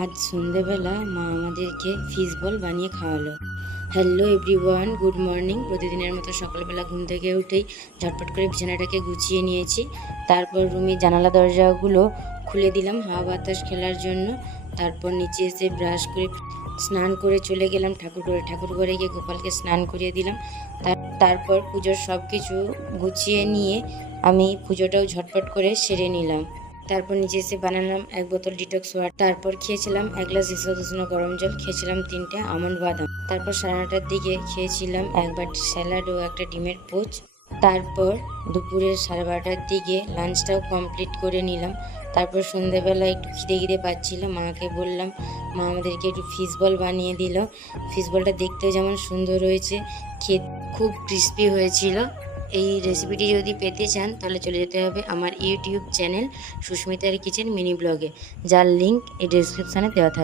আজ সন্ধেবেলা মা আমাদেরকে ফিশ বল বানিয়ে খাওয়ালো। Hello everyone, good morning. প্রতিদিনের মতো সকালবেলা ঘুম থেকে উঠেই ঝটপট করে বিছানাটাকে গুছিয়ে নিয়েছি। তারপর রুমের জানালা দরজাগুলো খুলে দিলাম হাওয়া বাতাস খেলার জন্য। তারপর নিচে এসে ব্রাশ করে স্নান করে চলে গেলাম ঠাকুর ঘরে গিয়ে গোপালকে স্নান করিয়ে দিলাম। তারপর পুজোর সব কিছু গুছিয়ে নিয়ে আমি পুজোটাও ঝটপট করে সেরে নিলাম। তারপর নিচে এসে বানালাম 1 বোতল ডিটক্স ওয়াটার। তারপর খেয়েছিলাম 1 গ্লাস উষ্ণ গরম জল, খেয়েছিলাম 3টে আমন্ড বাদাম। তারপর 9:30টার দিকে খেয়েছিলাম 1 বাটি স্যালাড ও একটা ডিমের পোচ। তারপর দুপুরের 12:30টার দিকে লাঞ্চটাও কমপ্লিট করে নিলাম। তারপর সন্ধ্যেবেলা একটু খিদে পাচ্ছিল, মাকে বললাম, মা আমাদেরকে একটু ফিশ বল বানিয়ে দিল। ফিশ বলটা দেখতেও যেমন সুন্দর হয়েছে, খেতে খুব ক্রিস্পি হয়েছিল। এই রেসিপিটি যদি পেতে চান তাহলে চলে যেতে হবে আমার ইউটিউব চ্যানেল সুস্মিতার কিচেন মিনি ব্লগে, যার লিঙ্ক এই ডেসক্রিপশানে দেওয়া থাকবে।